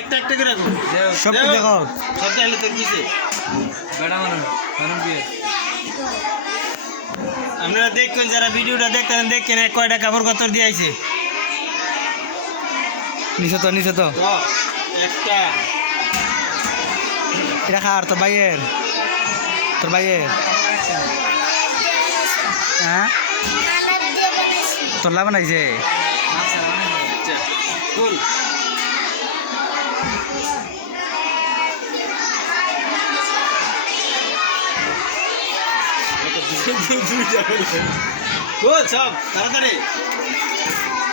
একটা একটা করে রাখো সব দেখো সব দেখলে তো কিসে বেড়া মানুষ মানুষ বিয়ে আপনারা দেখবেন যারা ভিডিওটা দেখতেন দেখেন কয়টা কাপড় কতর দিয়ে আইছে নিচে তো একটা এটা খার তোর ভাইয়ের হ্যাঁ তোর লাভ নাইছে আচ্ছা ফুল ফুল সব তাড়াতাড়ি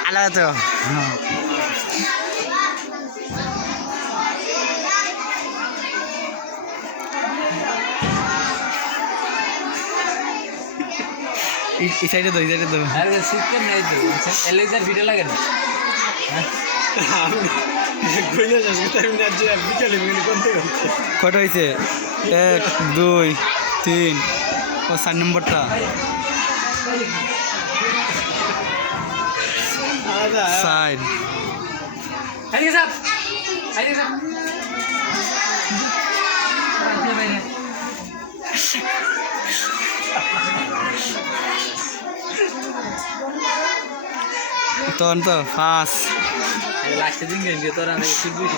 আলাদা তো হ্যাঁ এই সাইডে তো আরে সিস্টেম নেই তো এলেজার ভিডিও লাগে না কটা হয়েছে 1 2 3 ও 4 নম্বরটা সাইড আইয়ে সাহেব তখন তো ফার্স্ট লাস্টের দিন গেছি তোরা আমি ঠিক বুঝি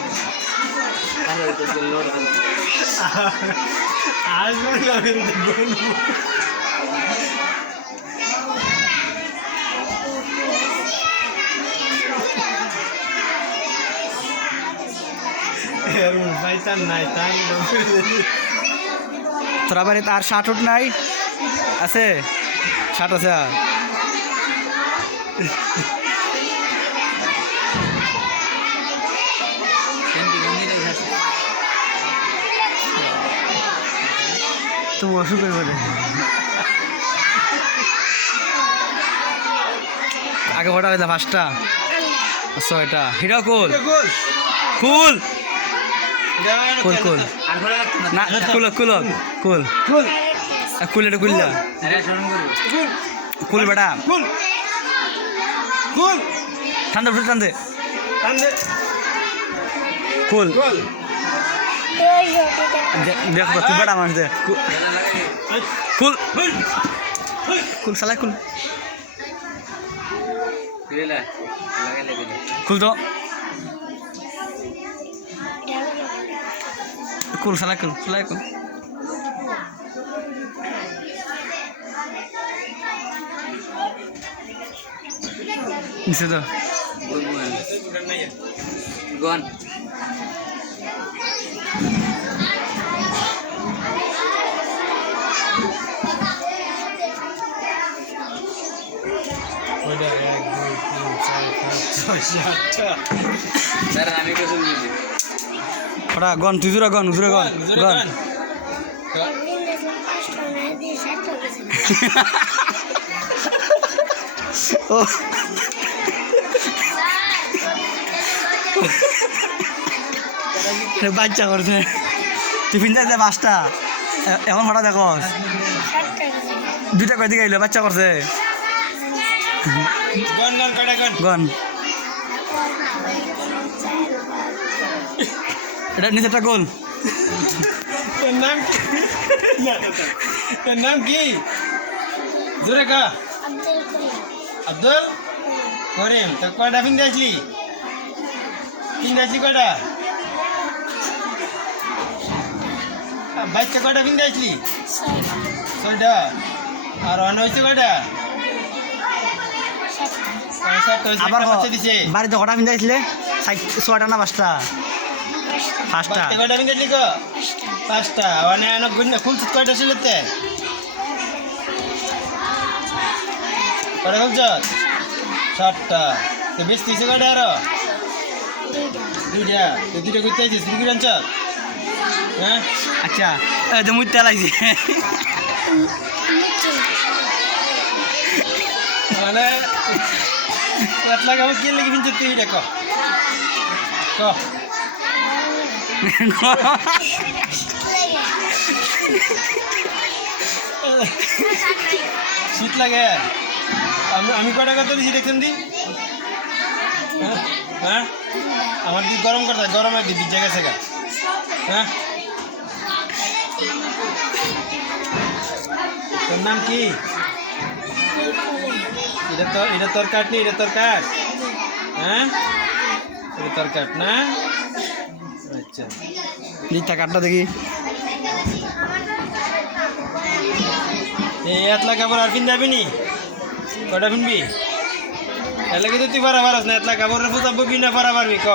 আর তো লোড তোরা বাড়িতে আর শার্ট উঠ নাই আছে শার্ট আছে আর তো অসুখ করে আগে কটা হইলে 5টা 6টা হিরা কুল না কুল এটা কুললা কুল বেটা ঠান্ডা ঠান্ডে কুল দেখ তুই বেটা মানুষ দেখ কুল সালাই কুল তো কুল সালাই কুল নিচে তো গন স্যার আমি তো শুনছি ওটা গন তুই জোরা গন ও বাচ্চা করছে টিফিন যাইতে 5টা এখন হঠাৎ দেখো 2টা কয় দিকে আইলো বাচ্চা করছে গন এটা নিচেটা গোল নাম কি জোরে কা আব্দুল করিম তো কয়টা ফিন আসলি কয়টা বাচ্চা কয়টা ফিন আসলি 6টা আর অন হয়েছে কয়টা আবার বাড়িতে কটা ফিন যাইছিলে 6টা না 5টা 5টা কয়টা ফিন আসলি গো 5টা অনেক খুলছি কয়টা ছিল তে কয়টা খুলছ 7টা তো বেশ তুইছে কয়টা আরো 2টা তো 2টা করতে আছিস কি করে আনছ হ্যাঁ আচ্ছা এই যে মুইতে লাগছে মানে এতলা গাব কি লাগি ভিনতে তুই দেখো শীত লাগে আমি কয়টা কত দিছি দেখছেন দি হ্যাঁ আমার কি গরম করতে গরমে কি ভিজে গেছে গা হ্যাঁ তোর নাম কি এটা তোর কাঠ নি এটা তোর কাঠ হ্যাঁ এটা তোর কাঠ না আচ্ছা দিকটা কাটটা দেখি এই এতলা কাপড় আর পিন্ধাবি নি কটা পিনবি এলাকা তো তুই পারা পারস না এতলা কাপড়ের ফুটাবো বিনা পারা পারবি ক